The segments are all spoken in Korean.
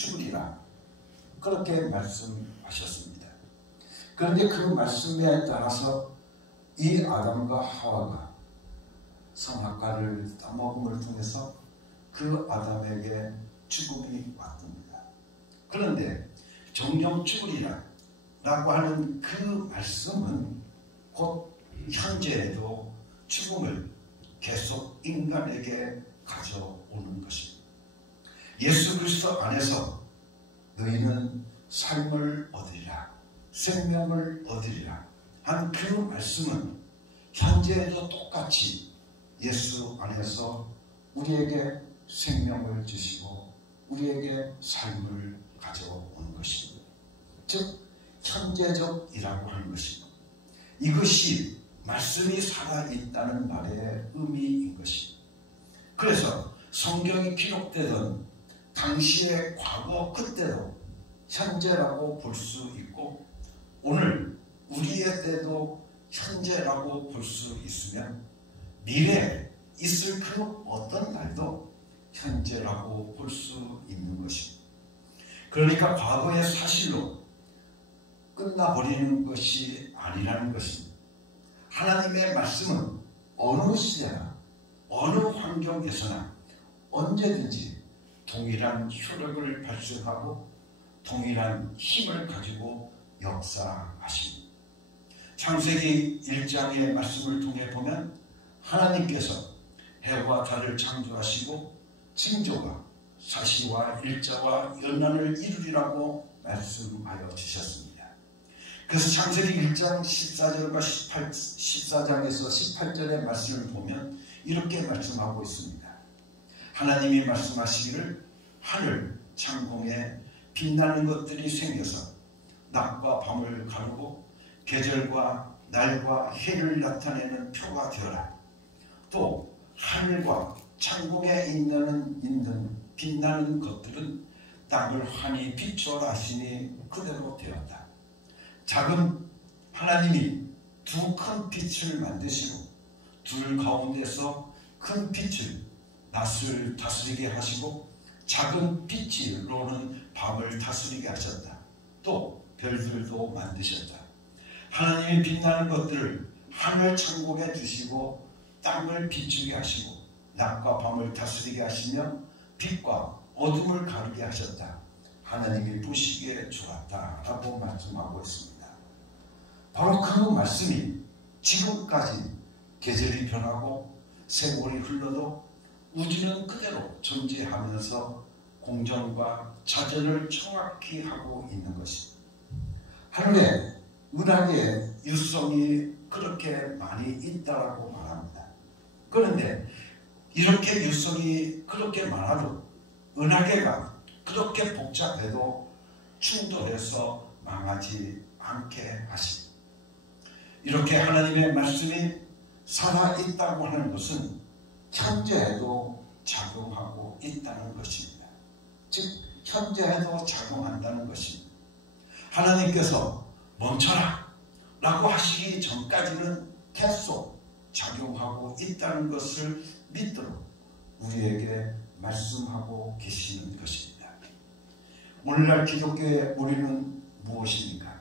죽으리라 그렇게 말씀하셨습니다. 그런데 그 말씀에 따라서 이 아담과 하와가 선악과를 따먹음을 통해서 그 아담에게 죽음이 왔답니다. 그런데 정령 죽으리라 라고 하는 그 말씀은 곧 현재에도 죽음을 계속 인간에게 가져오는 것입니다. 예수 그리스도 안에서 너희는 삶을 얻으리라, 생명을 얻으리라 한 그 말씀은 현재에도 똑같이 예수 안에서 우리에게 생명을 주시고 우리에게 삶을 가져오는 것입니다. 즉 현재적이라고 하는 것입니다. 이것이 말씀이 살아있다는 말의 의미인 것입니다. 그래서 성경이 기록되던 당시의 과거 그때도 현재라고 볼 수 있고 오늘 우리의 때도 현재라고 볼 수 있으면 미래에 있을 그 어떤 날도 현재라고 볼 수 있는 것입니다. 그러니까 과거의 사실로 끝나버리는 것이 아니라는 것입니다. 하나님의 말씀은 어느 시대나 어느 환경에서나 언제든지 동일한 효력을 발생하고 동일한 힘을 가지고 역사하십니다. 창세기 1장의 말씀을 통해 보면 하나님께서 해와 달을 창조하시고 징조가 사시와 일자와 연난을 이루리라고 말씀하여 주셨습니다. 그래서 창세기 1장 14절과 14장에서 18절의 말씀을 보면 이렇게 말씀하고 있습니다. 하나님이 말씀하시기를 하늘 창공에 빛나는 것들이 생겨서 낮과 밤을 가르고 계절과 날과 해를 나타내는 표가 되어라. 또 하늘과 창공에 있는 빛나는 것들은 땅을 환히 비추어라 하시니 그대로 되었다. 작은 하나님이 두 큰 빛을 만드시고 둘 가운데서 큰 빛을 낮을 다스리게 하시고 작은 빛으로는 밤을 다스리게 하셨다. 또 별들도 만드셨다. 하나님이 빛나는 것들을 하늘 천국에 두시고 땅을 비추게 하시고 낮과 밤을 다스리게 하시며 빛과 어둠을 가르게 하셨다. 하나님이 보시기에 좋았다 라고 말씀하고 있습니다. 바로 그 말씀이 지금까지 계절이 변하고 세월이 흘러도 우주는 그대로 존재하면서 공정과 자전을 정확히 하고 있는 것입니다. 하늘에 은하계의 유성이 그렇게 많이 있다고 말합니다. 그런데 이렇게 유성이 그렇게 많아도 은하계가 그렇게 복잡해도 충돌해서 망하지 않게 하십니다. 이렇게 하나님의 말씀이 살아있다고 하는 것은 현재에도 작용하고 있다는 것입니다. 즉 현재에도 작용한다는 것입니다. 하나님께서 멈춰라 라고 하시기 전까지는 계속 작용하고 있다는 것을 믿도록 우리에게 말씀하고 계시는 것입니다. 오늘날 기독교의 우리는 무엇입니까?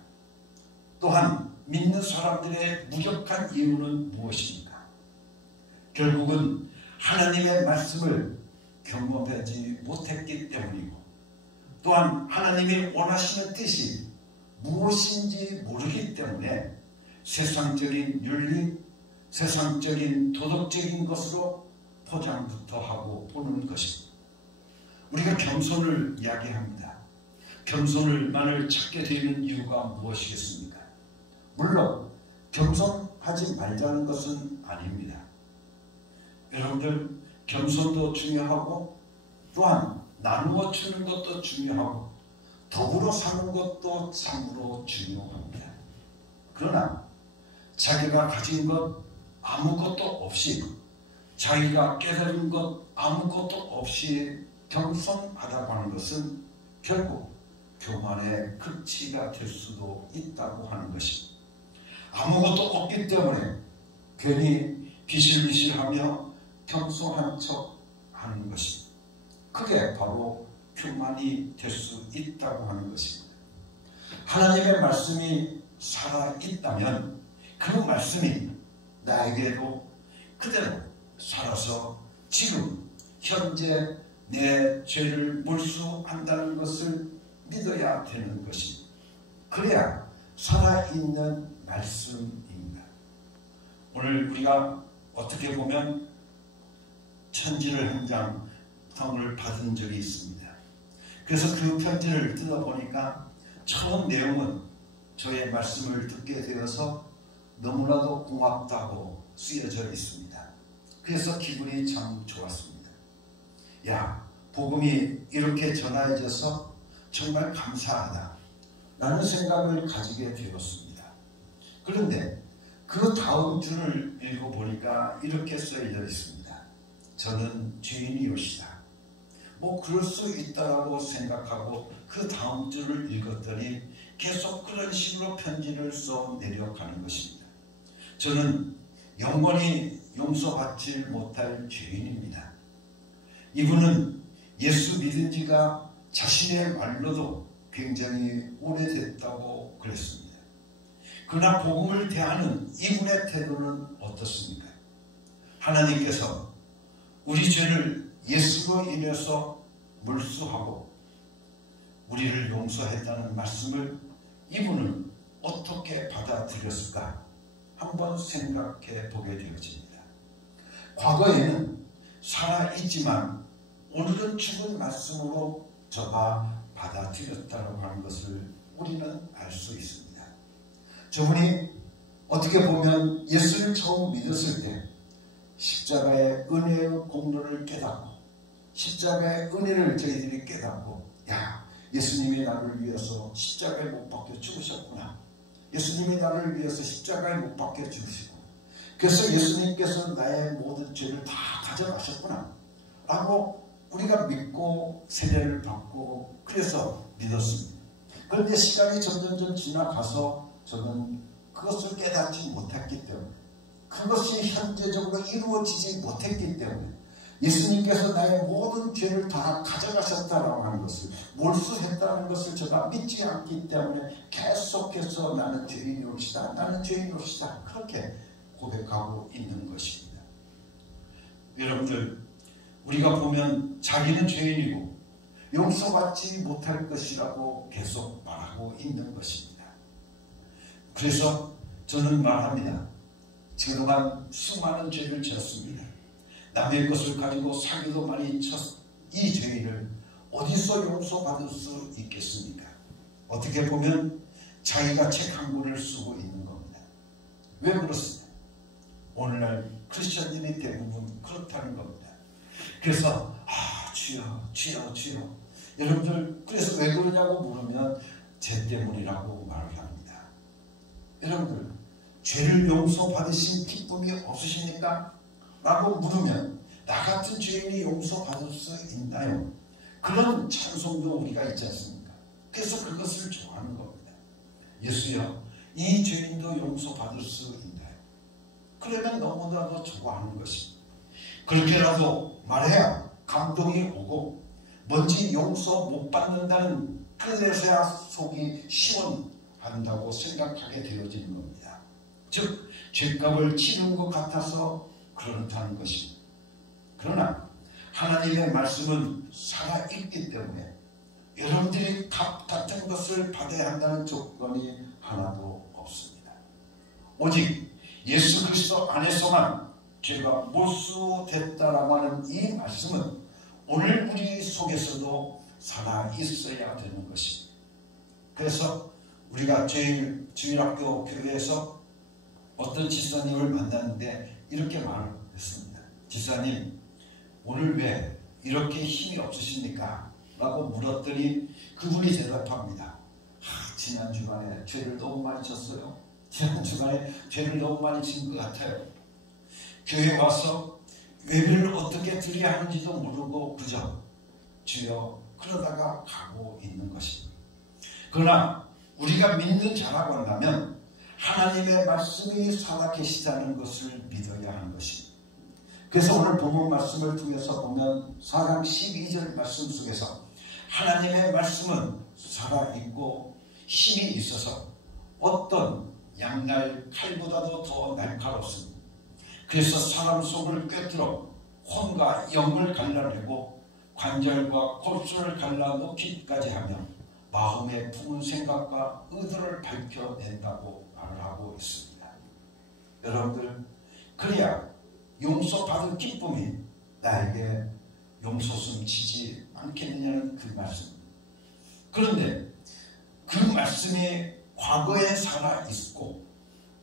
또한 믿는 사람들의 무력한 이유는 무엇입니까? 결국은 하나님의 말씀을 경험하지 못했기 때문이고 또한 하나님이 원하시는 뜻이 무엇인지 모르기 때문에 세상적인 윤리, 세상적인 도덕적인 것으로 포장부터 하고 보는 것입니다. 우리가 겸손을 이야기합니다. 겸손을만을 찾게 되는 이유가 무엇이겠습니까? 물론 겸손하지 말자는 것은 아닙니다. 여러분들 겸손도 중요하고 또한 나누어 주는 것도 중요하고 더불어 사는 것도 참으로 중요합니다. 그러나 자기가 가진 것 아무것도 없이 자기가 깨달은 것 아무것도 없이 겸손하다고 하는 것은 결국 교만의 극치가 될 수도 있다고 하는 것입니다. 아무것도 없기 때문에 괜히 비실비실하며 겸손한 척 하는 것입니다. 그게 바로 표만이 될 수 있다고 하는 것입니다. 하나님의 말씀이 살아있다면 그 말씀이 나에게도 그대로 살아서 지금 현재 내 죄를 몰수한다는 것을 믿어야 되는 것입니다. 그래야 살아있는 말씀입니다. 오늘 우리가 어떻게 보면 편지를 한 장을 받은 적이 있습니다. 그래서 그 편지를 뜯어보니까 처음 내용은 저의 말씀을 듣게 되어서 너무나도 고맙다고 쓰여져 있습니다. 그래서 기분이 참 좋았습니다. 야, 복음이 이렇게 전해져서 정말 감사하다 라는 생각을 가지게 되었습니다. 그런데 그 다음 줄을 읽어보니까 이렇게 써져 있습니다. 저는 죄인이옵시다. 그럴 수 있다라고 생각하고 그 다음 줄을 읽었더니 계속 그런 식으로 편지를 써 내려가는 것입니다. 저는 영원히 용서받지 못할 죄인입니다. 이분은 예수 믿은 지가 자신의 말로도 굉장히 오래됐다고 그랬습니다. 그러나 복음을 대하는 이분의 태도는 어떻습니까? 하나님께서 우리 죄를 예수로 인해서 물수하고 우리를 용서했다는 말씀을 이분은 어떻게 받아들였을까? 한번 생각해 보게 되어집니다. 과거에는 살아있지만 오늘은 죽은 말씀으로 저가 받아들였다고 하는 것을 우리는 알 수 있습니다. 저분이 어떻게 보면 예수를 처음 믿었을 때 십자가의 은혜의 공로를 깨닫고 십자가의 은혜를 저희들이 깨닫고 야, 예수님이 나를 위해서 십자가에 못 박혀 죽으셨구나. 예수님이 나를 위해서 십자가에 못 박혀 죽으시고 그래서 예수님께서 나의 모든 죄를 다 가져가셨구나 라고 우리가 믿고 세례를 받고 그래서 믿었습니다. 그런데 시간이 점점 지나가서 저는 그것을 깨닫지 못했기 때문에 그것이 현재적으로 이루어지지 못했기 때문에 예수님께서 나의 모든 죄를 다 가져가셨다라고 하는 것을 몰수했다는 것을 제가 믿지 않기 때문에 계속해서 나는 죄인이옵시다. 나는 죄인이옵시다. 그렇게 고백하고 있는 것입니다. 여러분들 우리가 보면 자기는 죄인이고 용서받지 못할 것이라고 계속 말하고 있는 것입니다. 그래서 저는 말합니다. 그동안 수많은 죄를 지었습니다. 남의 것을 가지고 사기도 많이 쳤 이 죄인을 어디서 용서받을 수 있겠습니까? 어떻게 보면 자기가 책 한 권을 쓰고 있는 겁니다. 왜 그렇습니까? 오늘날 크리스천들이 대부분 그렇다는 겁니다. 그래서 주여 주여 주여 여러분들 그래서 왜 그러냐고 물으면 죄 때문이라고 말을 합니다. 여러분들 죄를 용서받으신 기쁨이 없으십니까? 라고 물으면 나 같은 죄인이 용서받을 수 있나요? 그런 찬송도 우리가 있지 않습니까? 그래서 그것을 좋아하는 겁니다. 예수여 이 죄인도 용서받을 수 있나요? 그러면 너무나도 좋아하는 것입니다. 그렇게라도 말해야 감동이 오고 뭔지 용서 못 받는다는 그래서야 속이 시원한다고 생각하게 되어지는 겁니다. 즉 죄값을 치른 것 같아서 그렇다는 것입니다. 그러나 하나님의 말씀은 살아있기 때문에 여러분들이 값 같은 것을 받아야 한다는 조건이 하나도 없습니다. 오직 예수 그리스도 안에서만 죄가 몰수됐다라고 하는 이 말씀은 오늘 우리 속에서도 살아있어야 되는 것입니다. 그래서 우리가 주일학교 교회에서 어떤 지사님을 만났는데 이렇게 말을 했습니다. 지사님 오늘 왜 이렇게 힘이 없으십니까? 라고 물었더니 그분이 대답합니다. 지난 주간에 죄를 너무 많이 졌어요. 지난 주간에 죄를 너무 많이 진 것 같아요. 교회 와서 예배를 어떻게 드려야 하는지도 모르고 그저 주여 그러다가 가고 있는 것입니다. 그러나 우리가 믿는 자라고 한다면 하나님의 말씀이 살아계시다는 것을 믿어야 하는 것입니다. 그래서 오늘 본문 말씀을 통해서 보면 4장 12절 말씀 속에서 하나님의 말씀은 살아있고 힘이 있어서 어떤 양날 칼보다도 더 날카롭습니다. 그래서 사람 속을 꿰뚫어 혼과 영을 갈라내고 관절과 골수를 갈라놓기까지 하며 마음의 품은 생각과 의도를 밝혀낸다고 말을 하고 있습니다. 여러분들, 그래야 용서받은 기쁨이 나에게 용서숨 치지 않겠느냐는 그 말씀. 그런데 그 말씀이 과거에 살아있고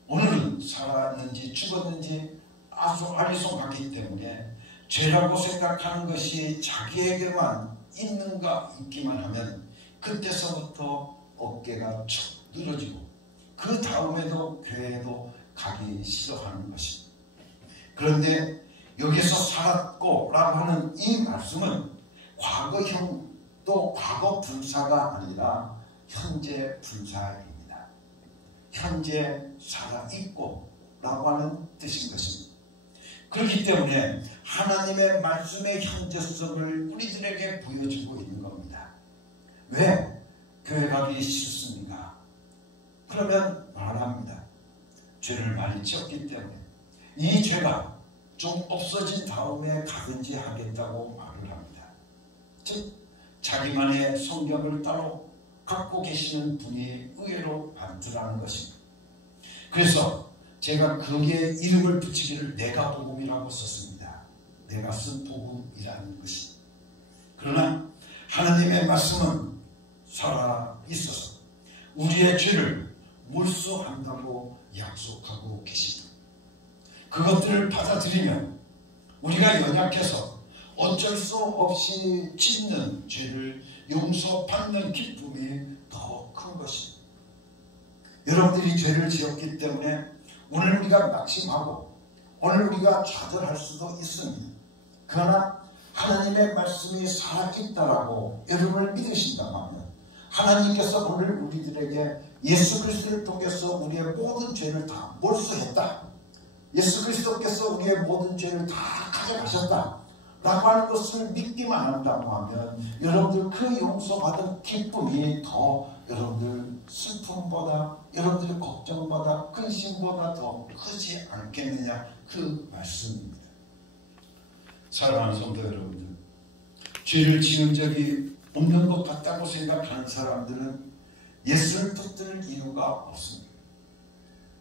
오늘은 살았는지 죽었는지 아주 아리송하기 때문에 죄라고 생각하는 것이 자기에게만 있기만 하면 그때서부터 어깨가 축 늘어지고 그 다음에도 교회에도 가기 싫어하는 것입니다. 그런데 여기서 살았고 라고 하는 이 말씀은 과거형 또 과거 분사가 아니라 현재 분사입니다. 현재 살아있고 라고 하는 뜻인 것입니다. 그렇기 때문에 하나님의 말씀의 현재성을 우리들에게 보여주고 있는 겁니다. 왜 교회 가기 싫습니까? 그러면 말합니다. 죄를 많이 지었기 때문에 이 죄가 좀 없어진 다음에 가든지 하겠다고 말을 합니다. 즉 자기만의 성경을 따로 갖고 계시는 분이 의외로 많더라는 것입니다. 그래서 제가 거기에 이름을 붙이기를 내가 복음이라고 썼습니다. 내가 쓴 복음이라는 것입니다. 그러나 하나님의 말씀은 살아있어서 우리의 죄를 몰수한다고 약속하고 계십니다. 그것들을 받아들이면 우리가 연약해서 어쩔 수 없이 짓는 죄를 용서받는 기쁨이 더 큰 것입니다. 여러분들이 죄를 지었기 때문에 오늘 우리가 낙심하고 오늘 우리가 좌절할 수도 있습니다. 그러나 하나님의 말씀이 살아있다라고 여러분을 믿으신다면 하나님께서 오늘 우리들에게 예수 그리스도를 통해서 우리의 모든 죄를 다 몰수했다. 예수 그리스도께서 우리의 모든 죄를 다 가져가셨다 라고 하는 것을 믿기만 한다고 하면 여러분들 그 용서받은 기쁨이 더 여러분들 슬픔보다 여러분들 걱정보다 근심보다 더 크지 않겠느냐 그 말씀입니다. 사랑하는 성도 여러분들, 죄를 지은 적이 없는 것 같다고 생각하는 사람들은 예수를 붙들 이유가 없습니다.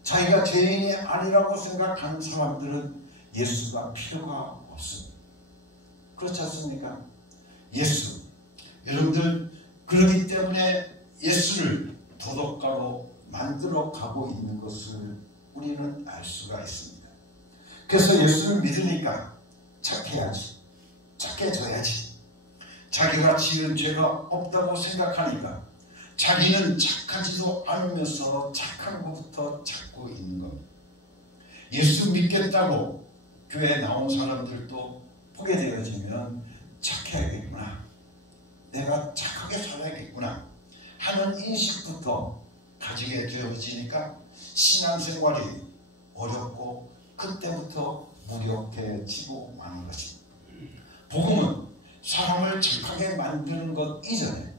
자기가 죄인이 아니라고 생각하는 사람들은 예수가 필요가 없습니다. 그렇지 않습니까? 예수, 여러분들 그렇기 때문에 예수를 도덕가로 만들어 가고 있는 것을 우리는 알 수가 있습니다. 그래서 예수를 믿으니까 착해야지, 착해져야지. 자기가 지은 죄가 없다고 생각하니까 자기는 착하지도 않으면서 착한 것부터 찾고 있는 겁니다. 예수 믿겠다고 교회에 나온 사람들도 보게 되어지면 착해야겠구나, 내가 착하게 살아야겠구나 하는 인식부터 가지게 되어지니까 신앙생활이 어렵고 그때부터 무력해지고 마는 것입니다. 복음은 사람을 착하게 만드는 것 이전에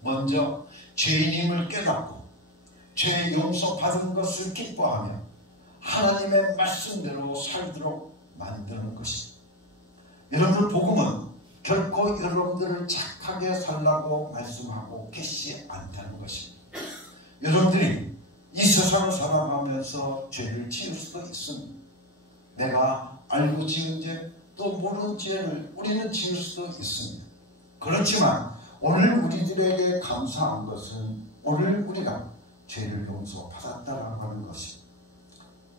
먼저 죄인임을 깨닫고 죄 용서받은 것을 기뻐하며 하나님의 말씀대로 살도록 만드는 것입니다. 여러분, 복음은 결코 여러분들을 착하게 살라고 말씀하고 계시지 않다는 것입니다. 여러분들이 이 세상을 살아가면서 죄를 지을 수도 있습니다. 내가 알고 지은 죄, 또 모르는 죄를 우리는 지을 수도 있습니다. 그렇지만 오늘 우리들에게 감사한 것은 오늘 우리가 죄를 용서받았다라고 하는 것입니다.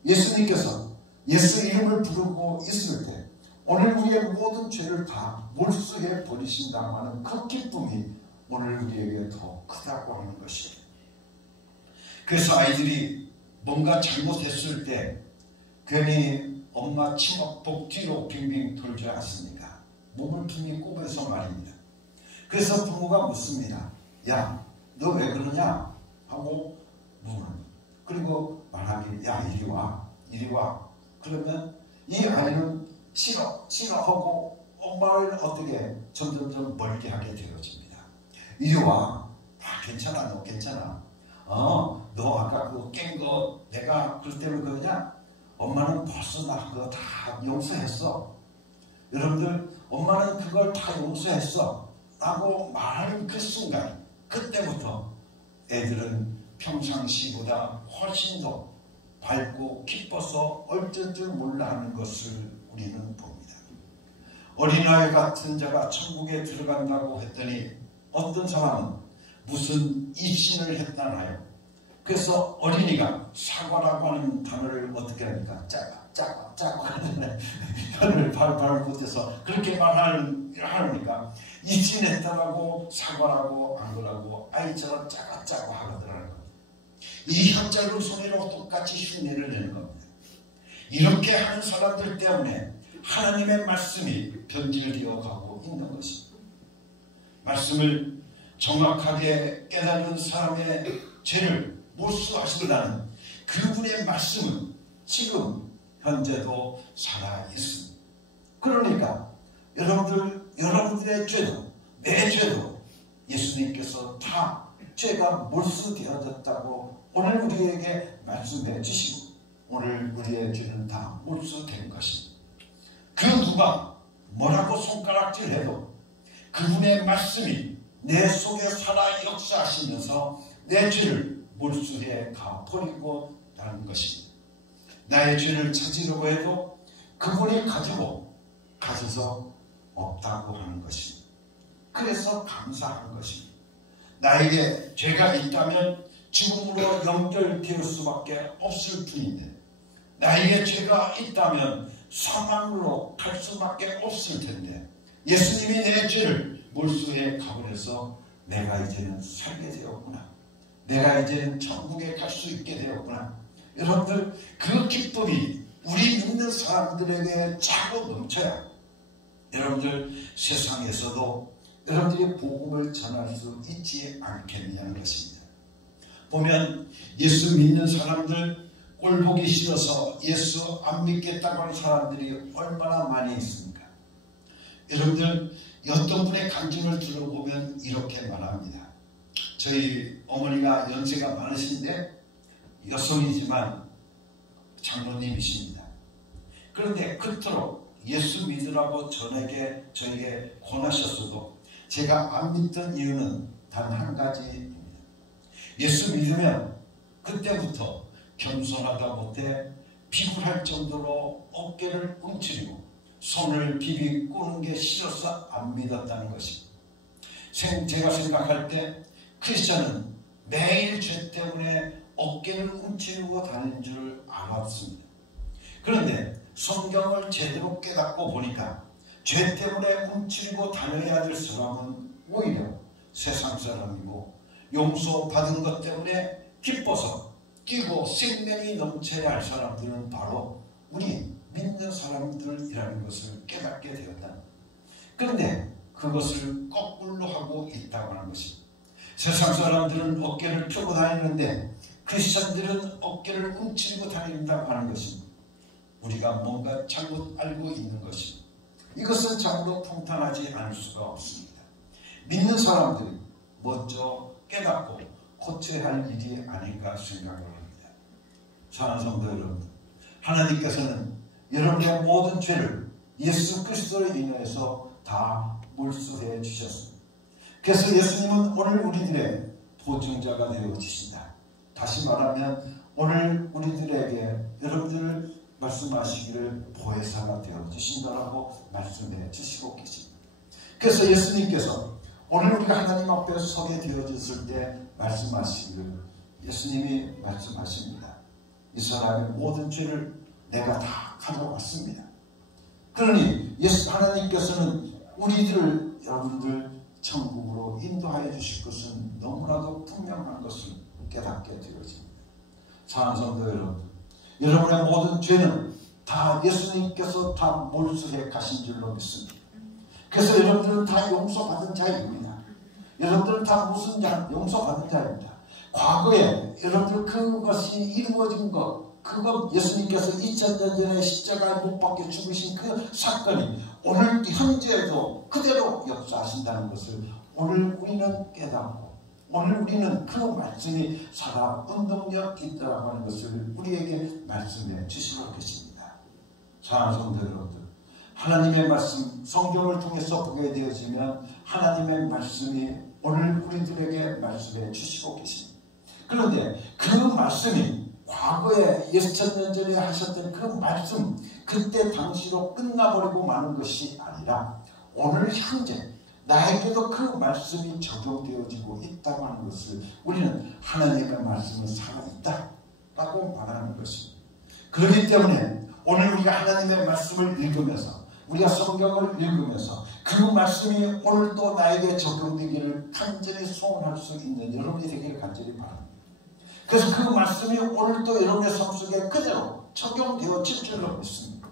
예수님께서 예수 이름을 부르고 있을 때 오늘 우리의 모든 죄를 다 몰수해 버리신다고 하는 그 기쁨이 오늘 우리에게 더 크다고 하는 것입니다. 그래서 아이들이 뭔가 잘못했을 때 괜히 엄마 치마폭 뒤로 빙빙 돌지 않습니까? 몸을 빙빙 꼬매서 말입니다. 그래서 부모가 묻습니다. 야, 너 왜 그러냐? 하고 물어요. 그리고 말하기, 야, 이리 와, 이리 와. 그러면 이 아이는 싫어하고 엄마를 어떻게 점점점 멀게 하게 되어집니다. 이리 와. 괜찮아. 너 괜찮아. 너 아까 그거 깬 거 내가 그럴 때는 그러냐? 엄마는 벌써 나 그거 다 용서했어. 여러분들, 엄마는 그걸 다 용서했어 라고 말하는 그 순간, 그때부터 애들은 평상시보다 훨씬 더 밝고 기뻐서 어쩔 줄 몰라 하는 것을 우리는 봅니다. 어린아이 같은 자가 천국에 들어간다고 했더니 어떤 사람은 무슨 입신을 했다나요? 그래서 어린이가 사과라고 하는 단어를 어떻게 합니까? 짜고 혀를 발을 못해서 그렇게 말하니까 입신했다라고 사과라고 안 거라고 아이처럼 짜고 하더라는 겁니다. 이 혀자를 손으로 똑같이 흉내를 내는 겁니다. 이렇게 하는 사람들 때문에 하나님의 말씀이 변질되어 가고 있는 것입니다. 말씀을 정확하게 깨달은 사람의 죄를 몰수하시려는 그분의 말씀은 지금 현재도 살아있습니다. 그러니까 여러분들의 죄도 내 죄도 예수님께서 다 죄가 몰수되어졌다고 오늘 우리에게 말씀해 주시고 오늘 우리의 죄는 다 몰수된 것입니다. 그 누가 뭐라고 손가락질해도 그분의 말씀이 내 속에 살아 역사하시면서 내 죄를 몰수해 가버리고 나는 것입니다. 나의 죄를 찾으려고 해도 그분이 가져서 없다고 하는 것입니다. 그래서 감사한 것입니다. 나에게 죄가 있다면 죽음으로 연결될 수밖에 없을 뿐인데 나에게 죄가 있다면 사망으로 갈 수밖에 없을 텐데 예수님이 내 죄를 몰수해 가버려서 내가 이제는 살게 되었구나. 내가 이제는 천국에 갈 수 있게 되었구나. 여러분들, 그 기쁨이 우리 믿는 사람들에게 차고 넘쳐야 여러분들 세상에서도 여러분들이 복음을 전할 수 있지 않겠냐는 것입니다. 보면 예수 믿는 사람들 꼴 보기 싫어서 예수 안 믿겠다고 하는 사람들이 얼마나 많이 있습니까? 여러분들, 어떤 분의 간증을 들어보면 이렇게 말합니다. 저희 어머니가 연세가 많으신데 여성이지만 장로님이십니다. 그런데 그토록 예수 믿으라고 저에게 권하셨어도 제가 안 믿던 이유는 단 한 가지입니다. 예수 믿으면 그때부터 겸손하다 못해 비굴할 정도로 어깨를 움츠리고 손을 비비 꾸는 게 싫어서 안 믿었다는 것입니다. 제가 생각할 때 크리스천은 매일 죄 때문에 어깨를 움츠리고 다니는 줄 알았습니다. 그런데 성경을 제대로 깨닫고 보니까 죄 때문에 움츠리고 다녀야 될 사람은 오히려 세상 사람이고 용서받은 것 때문에 기뻐서 뛰고 생명이 넘쳐야 할 사람들은 바로 우리 믿는 사람들이라는 것을 깨닫게 되었다. 그런데 그것을 거꾸로 하고 있다고 하는 것입니다. 세상 사람들은 어깨를 펴고 다니는데 크리스천들은 어깨를 움츠리고 다닌다고 하는 것입니다. 우리가 뭔가 잘못 알고 있는 것입니다. 이것은 참으로 통탄하지 않을 수가 없습니다. 믿는 사람들이 먼저 깨닫고 고쳐야 할 일이 아닌가 생각을 합니다. 사랑하는 성도 여러분, 하나님께서는 여러분의 모든 죄를 예수 그리스도로 인해서 다 몰수해 주셨습니다. 그래서 예수님은 오늘 우리들의 보증자가 되어주신다. 다시 말하면 오늘 우리들에게 여러분들을 말씀하시기를 보혜사가 되어주신다라고 말씀해 주시고 계십니다. 그래서 예수님께서 오늘 우리가 하나님 앞에 서게 되어졌을 때 말씀하시기를 예수님이 말씀하십니다. 이 사람의 모든 죄를 내가 다 가져왔습니다. 그러니 하나님께서는 우리들을 여러분들 천국으로 인도하여 주실 것은 너무나도 분명한 것을 깨닫게 되어집니다. 사랑하는 성도 여러분, 여러분의 모든 죄는 다 예수님께서 다 몰수해 가신 줄로 믿습니다. 그래서 여러분들은 다 용서받은 자입니다. 여러분들은 다 무슨 자? 용서받은 자입니다. 과거에 여러분들 그것이 이루어진 것, 그것 예수님께서 2000년 전에 십자가에 못 박혀 죽으신 그 사건이 오늘 현재에도 그대로 역사하신다는 것을 오늘 우리는 깨닫고 오늘 우리는 그 말씀이 살아 운동력 있다고 하는 것을 우리에게 말씀해 주시고 계십니다. 사랑하는 성도 여러분들, 하나님의 말씀, 성경을 통해서 보게 되어지면 하나님의 말씀이 오늘 우리들에게 말씀해 주시고 계십니다. 그런데 그 말씀이 과거에 2000년 전에 하셨던 그 말씀, 그때 당시로 끝나버리고 마는 것이 아니라 오늘 현재 나에게도 그 말씀이 적용되어지고 있다고 하는 것을 우리는 하나님의 말씀은 살아있다라고 말하는 것입니다. 그렇기 때문에 오늘 우리가 하나님의 말씀을 읽으면서, 우리가 성경을 읽으면서 그 말씀이 오늘도 나에게 적용되기를 간절히 소원할 수 있는 여러분이 되기를 간절히 바랍니다. 그래서 그 말씀이 오늘도 여러분의 삶 속에 그대로 적용되어질 줄로 믿습니다.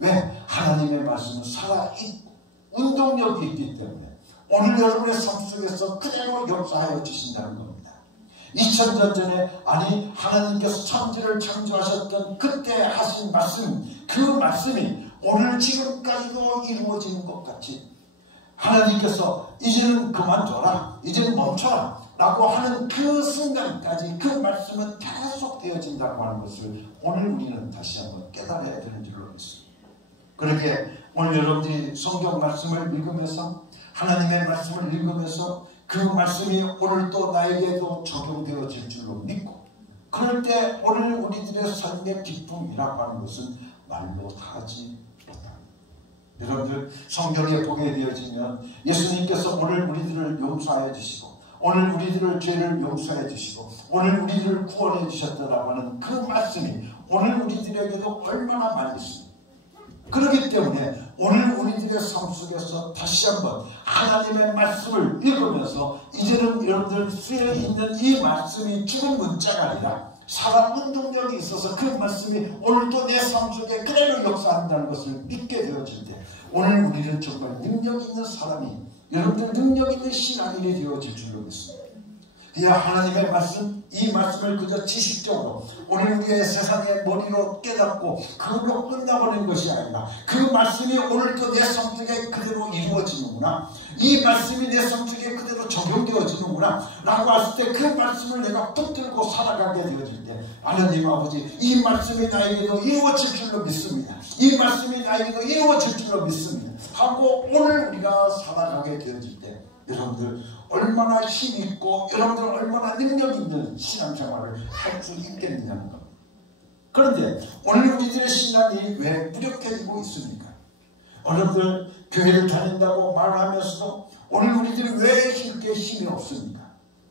왜? 하나님의 말씀은 살아있고 운동력이 있기 때문에 오늘 여러분의 삶 속에서 그대로 역사하여 주신다는 겁니다. 2000년 전에, 아니 하나님께서 천지를 창조하셨던 그때 하신 말씀, 그 말씀이 오늘 지금까지도 이루어지는 것 같이 하나님께서 이제는 그만둬라, 이제는 멈춰라 라고 하는 그 순간까지 그 말씀은 계속 되어진다고 하는 것을 오늘 우리는 다시 한번 깨달아야 되는 줄로 믿습니다. 그렇게 오늘 여러분들이 성경 말씀을 읽으면서, 하나님의 말씀을 읽으면서 그 말씀이 오늘도 나에게도 적용되어질 줄로 믿고, 그럴 때 오늘 우리들의 삶의 기쁨이라고 하는 것은 말로 다 하지 못합니다. 여러분들 성경에 보게 되어지면 예수님께서 오늘 우리들을 용서해 주시고, 오늘 우리들을 죄를 용서해 주시고, 오늘 우리들을 구원해 주셨다라고 하는 그 말씀이 오늘 우리들에게도 얼마나 많이 있습니다. 그렇기 때문에 오늘 우리들의 삶 속에서 다시 한번 하나님의 말씀을 읽으면서, 이제는 여러분들 쓰여 있는 이 말씀이 죽은 문자가 아니라 살아 운동력이 있어서 그 말씀이 오늘도 내 삶 속에 그대로 역사한다는 것을 믿게 되어질 때 오늘 우리는 정말 능력 있는 사람이, 여러분들 능력 있는 신앙인이 되어질 줄로 믿습니다. 그냥 하나님의 말씀, 이 말씀을 그저 지식적으로 오늘 우리의 세상의 머리로 깨닫고 그걸로 끝나버리는 것이 아니라 그 말씀이 오늘도 내 삶 속에 그대로 이루어지는구나, 이 말씀이 내 삶 속에 그대로 적용되어지는구나 라고 했을 때 그 말씀을 내가 붙들고 살아가게 되어질 때, 하나님 아버지, 이 말씀이 나에게도 이루어질 줄로 믿습니다, 이 말씀이 나에게도 이루어질 줄로 믿습니다 하고 오늘 우리가 살아가게 되어질 때 여러분들 얼마나 힘있고 여러분들 얼마나 능력 있는 신앙생활을 할 수 있겠느냐는 겁니다. 그런데 오늘 우리들의 신앙이 왜 무력해지고 있습니까? 여러분들 교회를 다닌다고 말하면서도 오늘 우리들이 왜 이렇게 힘이 없습니까?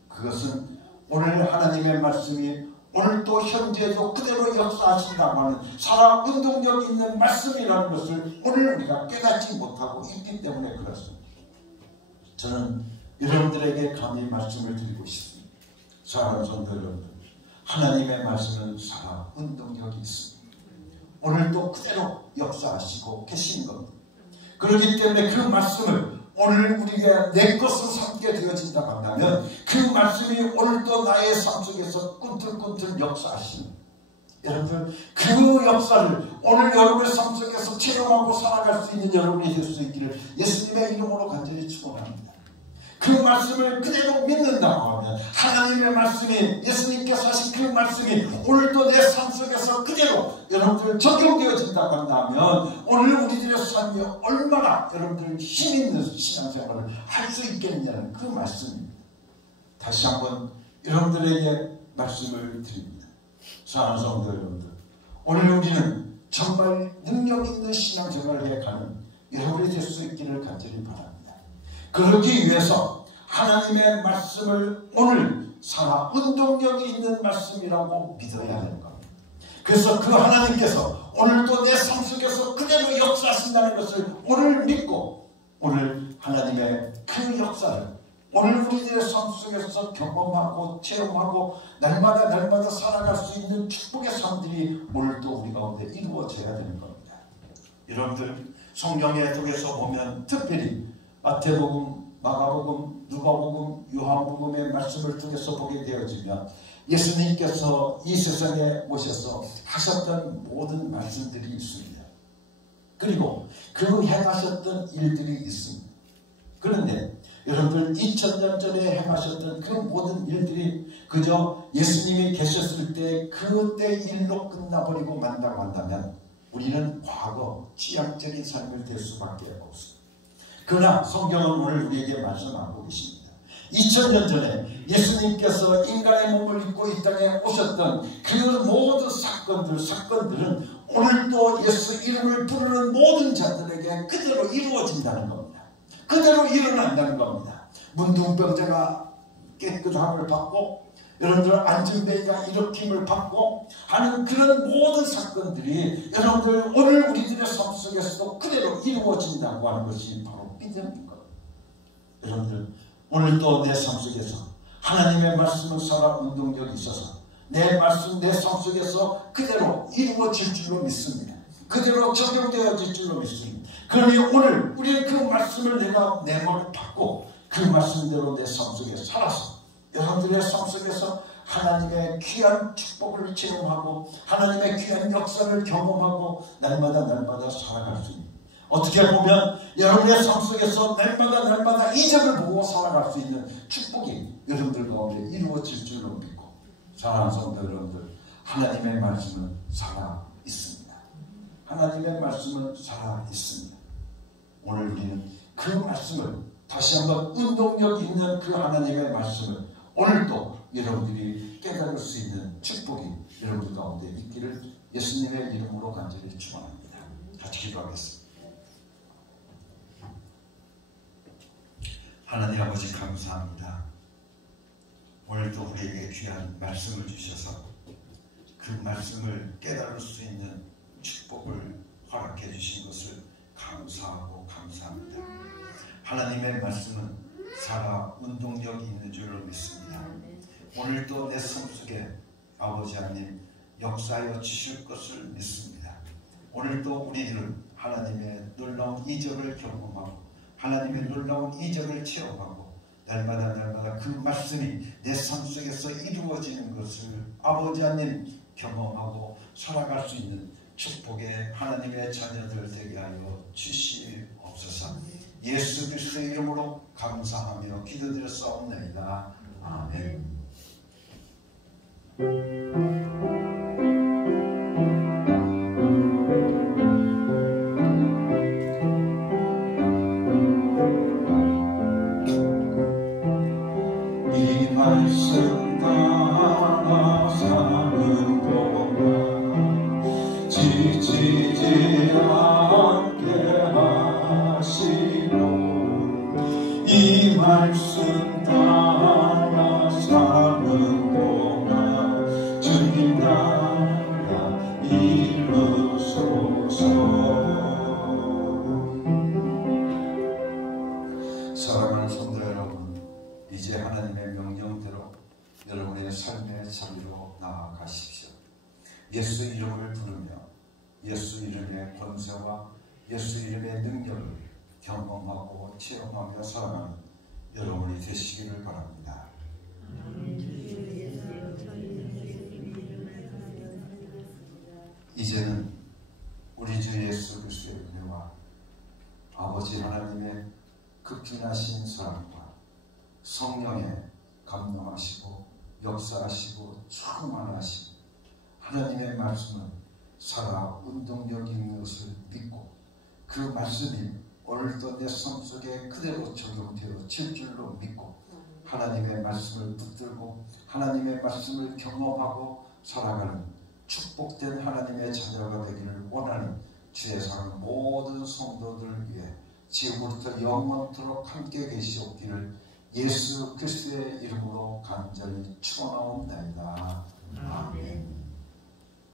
그것은 오늘 하나님의 말씀이 오늘도 현재도 그대로 역사하신다고 하는 살아 운동력 있는 말씀이라는 것을 오늘 우리가 깨닫지 못하고 있기 때문에 그렇습니다. 저는 여러분들에게 감히 말씀을 드리고 싶습니다. 사랑하는 성도 여러분들, 하나님의 말씀은 살아 운동력이 있습니다. 오늘도 그대로 역사하시고 계신 겁니다. 그렇기 때문에 그 말씀을 오늘 우리가 내 것을 삼게 되어진다고 한다면 그 말씀이 오늘도 나의 삶 속에서 꿈틀꿈틀 역사하시는, 여러분들 그 역사를 오늘 여러분의 삶 속에서 체험하고 살아갈 수 있는 여러분이 될 수 있기를 예수님의 이름으로 간절히 축원합니다. 그 말씀을 그대로 믿는다고 하면 하나님의 말씀이, 예수님께서 하신 그 말씀이 오늘도 내 삶 속에서 그대로 여러분들 적용되어진다고 한다면 오늘 우리들의 삶이 얼마나 여러분들 힘있는 신앙생활을 할 수 있겠냐는 그 말씀입니다. 다시 한번 여러분들에게 말씀을 드립니다. 사랑하는 성도 여러분들, 오늘 우리는 정말 능력 있는 신앙생활을 해가는 여러분이 될 수 있기를 간절히 바랍니다. 그러기 위해서 하나님의 말씀을 오늘 살아 운동력이 있는 말씀이라고 믿어야 하는 겁니다. 그래서 그 하나님께서 오늘도 내 삶 속에서 그대로 역사하신다는 것을 오늘 믿고 오늘 하나님의 그 역사를 오늘 우리들의 삶 속에서 경험하고 체험하고 날마다 살아갈 수 있는 축복의 삶들이 오늘도 우리 가운데 이루어져야 되는 겁니다. 여러분들 성경에 통해서 보면 특별히 마태복음, 마가복음, 누가복음, 요한복음의 말씀을 통해서 보게 되어지면 예수님께서 이 세상에 오셔서 하셨던 모든 말씀들이 있습니다. 그리고 그 행하셨던 일들이 있습니다. 그런데 여러분들 2000년 전에 행하셨던 그 모든 일들이 그저 예수님이 계셨을 때 그때 일로 끝나버리고 만다고 한다면 우리는 과거 취약적인 삶을 될 수밖에 없습니다. 그러나 성경은 오늘 우리에게 말씀하고 계십니다. 2000년 전에 예수님께서 인간의 몸을 입고 이 땅에 오셨던 그 모든 사건들은 오늘도 예수 이름을 부르는 모든 자들에게 그대로 이루어진다는 겁니다. 그대로 일어난다는 겁니다. 문둥병자가 깨끗함을 받고 여러분들 안진뱅이가 일으킴을 받고 하는 그런 모든 사건들이 여러분들 오늘 우리들의 삶 속에서도 그대로 이루어진다고 하는 것이 바로 믿음인 겁니다. 여러분들 오늘도 내 삶 속에서 하나님의 말씀은 살아 운동력이 있어서 내 말씀 내 삶 속에서 그대로 이루어질 줄로 믿습니다. 그대로 적용되어질 줄로 믿습니다. 그러니 오늘 우리는 그 말씀을 내가 내 마음을 받고 그 말씀대로 내 삶 속에 살아서 여러분들의 삶 속에서 하나님의 귀한 축복을 체험하고 하나님의 귀한 역사를 경험하고 날마다 살아갈 수 있는, 어떻게 보면 여러분의 삶 속에서 날마다 이적을 보고 살아갈 수 있는 축복이 여러분들 가운데 이루어질 줄로 믿고, 사랑하는 성도 여러분들, 하나님의 말씀은 살아 있습니다. 하나님의 말씀은 살아 있습니다. 오늘 우리는 그 말씀을 다시 한번 운동력 있는 그 하나님의 말씀을 오늘도 여러분들이 깨달을 수 있는 축복이 여러분들 가운데 있기를 예수님의 이름으로 간절히 축원합니다. 같이 기도하겠습니다. 하나님 아버지 감사합니다. 오늘도 우리에게 귀한 말씀을 주셔서 그 말씀을 깨달을 수 있는 축복을 허락해 주신 것을 감사하고 감사합니다. 하나님의 말씀은 살아 운동력이 있는 줄로 믿습니다. 오늘도 내 삶 속에 아버지 하나님 역사하여 주실 것을 믿습니다. 오늘도 우리들은 하나님의 놀라운 이적을 경험하고 하나님의 놀라운 이적을 체험하고 날마다 그 말씀이 내 삶 속에서 이루어지는 것을 아버지 하나님 경험하고 살아갈 수 있는 축복의 하나님의 자녀들 되게 하여 주시옵소서. 예수 그리스도의 이름으로 감사하며 기도드렸사옵나이다. 아멘. 이 말씀 따라 사는 동안 지치지 않게 하시고, 이 말씀 따라 사는 동안 주님 나라 이루소서. 사랑하는 성도 여러분, 이제 하나님의 명령대로 여러분의 삶의 자리로 나아가십시오. 예수 이름을 부르며 예수 이름의 권세와 예수 이름의 능력을 경험하고 체험하며 살아가는 여러분이 되시기를 바랍니다. 이제는 우리 주 예수 그리스도의 은혜와 아버지 하나님의 극진하신 사랑과 성령의 감동하시고 역사하시고 충만하신 하나님의 말씀은 살아 운동력 있는 것을 믿고 그 말씀이 오늘도 내 삶 속에 그대로 적용되어질 줄로 믿고 하나님의 말씀을 붙들고 하나님의 말씀을 경험하고 살아가는 축복된 하나님의 자녀가 되기를 원하는 주의 사랑 모든 성도들을 위해 지금부터 영원토록 함께 계시옵기를 예수 그리스도의 이름으로 간절히 축원하옵나이다. 아멘.